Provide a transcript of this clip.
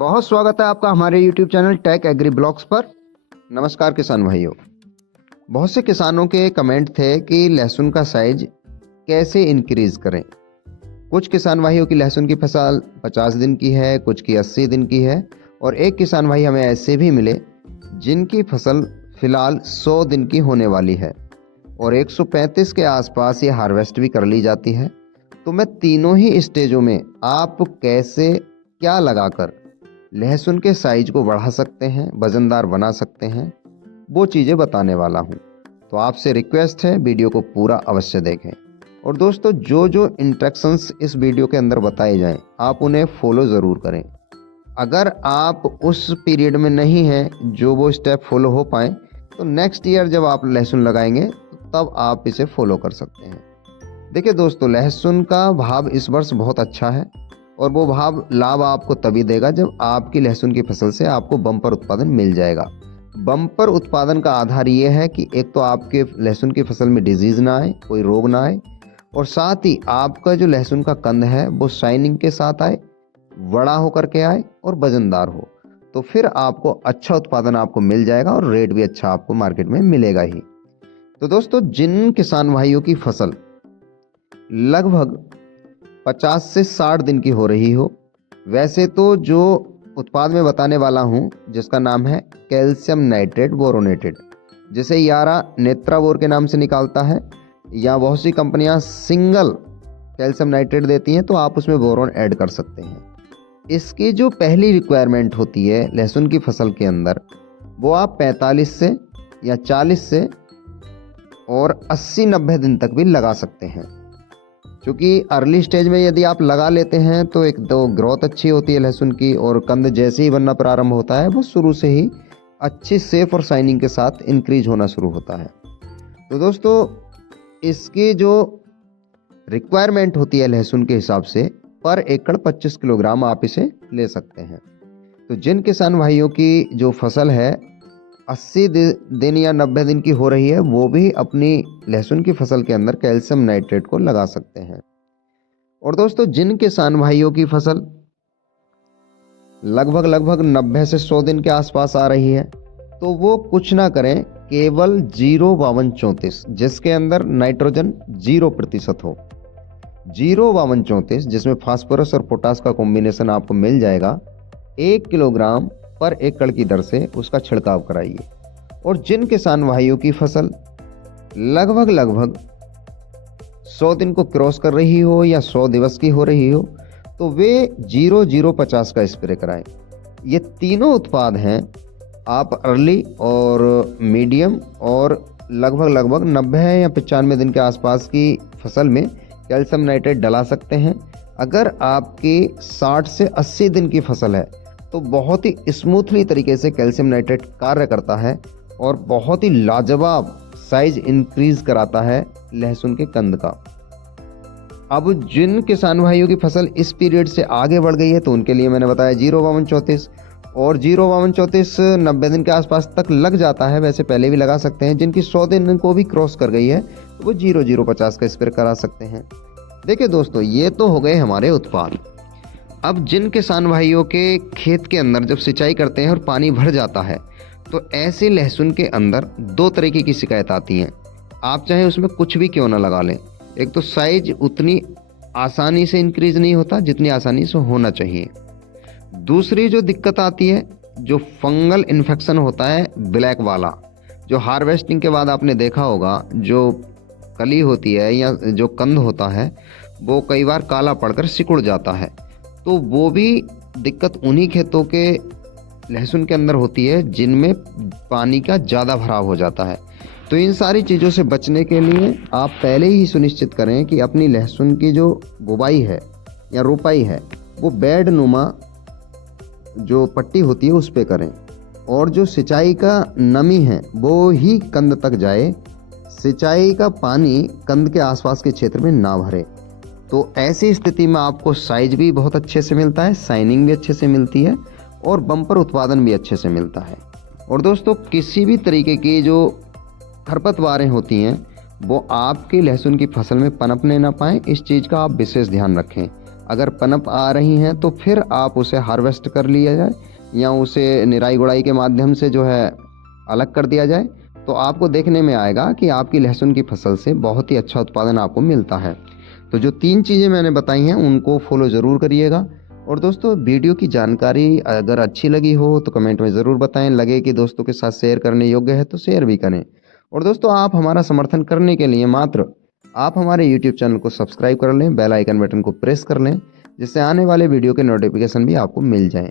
बहुत स्वागत है आपका हमारे YouTube channel tech agri blogs पर। नमस्कार किसान भाइयों। बहुत से किसानों के कमेंट थे कि लहसुन का साइज कैसे इंक्रीज करें। कुछ किसान भाइयों की लहसुन की फसल 50 दिन की है, कुछ की 80 दिन की है और एक किसान भाई हमें ऐसे भी मिले जिनकी फसल फिलहाल 100 दिन की होने वाली है और 135 के आसपास ये हार्वेस्ट भी कर ली जाती है। तो मैं तीनों ही स्टेजों में आप कैसे क्या लगाकर लहसुन के साइज को बढ़ा सकते हैं, वजनदार बना सकते हैं, वो चीज़ें बताने वाला हूँ। तो आपसे रिक्वेस्ट है वीडियो को पूरा अवश्य देखें। और दोस्तों, जो जो इंस्ट्रक्शंस इस वीडियो के अंदर बताए जाएं आप उन्हें फॉलो ज़रूर करें। अगर आप उस पीरियड में नहीं हैं जो वो स्टेप फॉलो हो पाए तो नेक्स्ट ईयर जब आप लहसुन लगाएंगे तब आप इसे फॉलो कर सकते हैं। देखिए दोस्तों, लहसुन का भाव इस वर्ष बहुत अच्छा है और वो भाव लाभ आपको तभी देगा जब आपकी लहसुन की फसल से आपको बम्पर उत्पादन मिल जाएगा। बम्पर उत्पादन का आधार ये है कि एक तो आपके लहसुन की फसल में डिजीज़ ना आए, कोई रोग ना आए और साथ ही आपका जो लहसुन का कंद है वो शाइनिंग के साथ आए, बड़ा होकर के आए और वजनदार हो। तो फिर आपको अच्छा उत्पादन आपको मिल जाएगा और रेट भी अच्छा आपको मार्केट में मिलेगा ही। तो दोस्तों, जिन किसान भाइयों की फसल लगभग 50 से 60 दिन की हो रही हो, वैसे तो जो उत्पाद मैं बताने वाला हूं जिसका नाम है कैल्शियम नाइट्रेट बोरोनेटेड, जिसे यारा नेत्रावोर के नाम से निकालता है, या बहुत सी कंपनियां सिंगल कैल्शियम नाइट्रेट देती हैं तो आप उसमें बोरोन ऐड कर सकते हैं। इसकी जो पहली रिक्वायरमेंट होती है लहसुन की फसल के अंदर वो आप 45 से या 40 से और 80-90 दिन तक भी लगा सकते हैं। क्योंकि अर्ली स्टेज में यदि आप लगा लेते हैं तो एक तो ग्रोथ अच्छी होती है लहसुन की और कंद जैसे ही बनना प्रारंभ होता है वो शुरू से ही अच्छी सेफ और शाइनिंग के साथ इंक्रीज होना शुरू होता है। तो दोस्तों, इसकी जो रिक्वायरमेंट होती है लहसुन के हिसाब से पर एकड़ 25 किलोग्राम आप इसे ले सकते हैं। तो जिन किसान भाइयों की जो फसल है 80 दिन या 90 दिन की हो रही है वो भी अपनी लहसुन की फसल के अंदर कैल्शियम नाइट्रेट को लगा सकते हैं। और दोस्तों, जिन किसान भाइयों की फसल लगभग 90 से 100 दिन के आसपास आ रही है तो वो कुछ ना करें, केवल 05234 जिसके अंदर नाइट्रोजन 0% हो, 05234 जिसमें फास्फोरस और पोटास का कॉम्बिनेशन आपको मिल जाएगा, 1 किलोग्राम पर एकड़ की दर से उसका छिड़काव कराइए। और जिन किसान भाइयों की फसल लगभग 100 दिन को क्रॉस कर रही हो या 100 दिवस की हो रही हो तो वे 0050 का स्प्रे कराएं। ये तीनों उत्पाद हैं आप अर्ली और मीडियम और लगभग 90 या 95 दिन के आसपास की फसल में कैल्शियम नाइट्रेट डला सकते हैं। अगर आपकी 60 से 80 दिन की फसल है तो बहुत ही स्मूथली तरीके से कैल्शियम नाइट्रेट कार्य करता है और बहुत ही लाजवाब साइज इंक्रीज कराता है लहसुन के कंद का। अब जिन किसान भाइयों की फसल इस पीरियड से आगे बढ़ गई है तो उनके लिए मैंने बताया 05234 और 05234 90 दिन के आसपास तक लग जाता है, वैसे पहले भी लगा सकते हैं। जिनकी 100 दिन को भी क्रॉस कर गई है तो वो 0050 का स्प्रे करा सकते हैं। देखिए दोस्तों, ये तो हो गए हमारे उत्पाद। अब जिन किसान भाइयों के खेत के अंदर जब सिंचाई करते हैं और पानी भर जाता है तो ऐसे लहसुन के अंदर 2 तरीके की शिकायत आती हैं। आप चाहे उसमें कुछ भी क्यों ना लगा लें, एक तो साइज उतनी आसानी से इंक्रीज नहीं होता जितनी आसानी से होना चाहिए। दूसरी जो दिक्कत आती है, जो फंगल इन्फेक्शन होता है ब्लैक वाला, जो हार्वेस्टिंग के बाद आपने देखा होगा जो कली होती है या जो कंद होता है वो कई बार काला पड़कर सिकुड़ जाता है। तो वो भी दिक्कत उन्हीं खेतों के लहसुन के अंदर होती है जिनमें पानी का ज़्यादा भराव हो जाता है। तो इन सारी चीज़ों से बचने के लिए आप पहले ही सुनिश्चित करें कि अपनी लहसुन की जो बुवाई है या रोपाई है वो बेड नुमा जो पट्टी होती है उस पे करें और जो सिंचाई का नमी है वो ही कंद तक जाए, सिंचाई का पानी कंद के आसपास के क्षेत्र में ना भरे। तो ऐसी स्थिति में आपको साइज भी बहुत अच्छे से मिलता है, शाइनिंग भी अच्छे से मिलती है और बम्पर उत्पादन भी अच्छे से मिलता है। और दोस्तों, किसी भी तरीके की जो खरपतवारें होती हैं वो आपकी लहसुन की फसल में पनपने ना पाएँ, इस चीज़ का आप विशेष ध्यान रखें। अगर पनप आ रही हैं तो फिर आप उसे हार्वेस्ट कर लिया जाए या उसे निराई गुड़ाई के माध्यम से जो है अलग कर दिया जाए, तो आपको देखने में आएगा कि आपकी लहसुन की फसल से बहुत ही अच्छा उत्पादन आपको मिलता है। तो जो 3 चीज़ें मैंने बताई हैं उनको फॉलो ज़रूर करिएगा। और दोस्तों, वीडियो की जानकारी अगर अच्छी लगी हो तो कमेंट में ज़रूर बताएं। लगे कि दोस्तों के साथ शेयर करने योग्य है तो शेयर भी करें। और दोस्तों, आप हमारा समर्थन करने के लिए मात्र आप हमारे यूट्यूब चैनल को सब्सक्राइब कर लें, बेल आइकन बटन को प्रेस कर लें, जिससे आने वाले वीडियो के नोटिफिकेशन भी आपको मिल जाएं।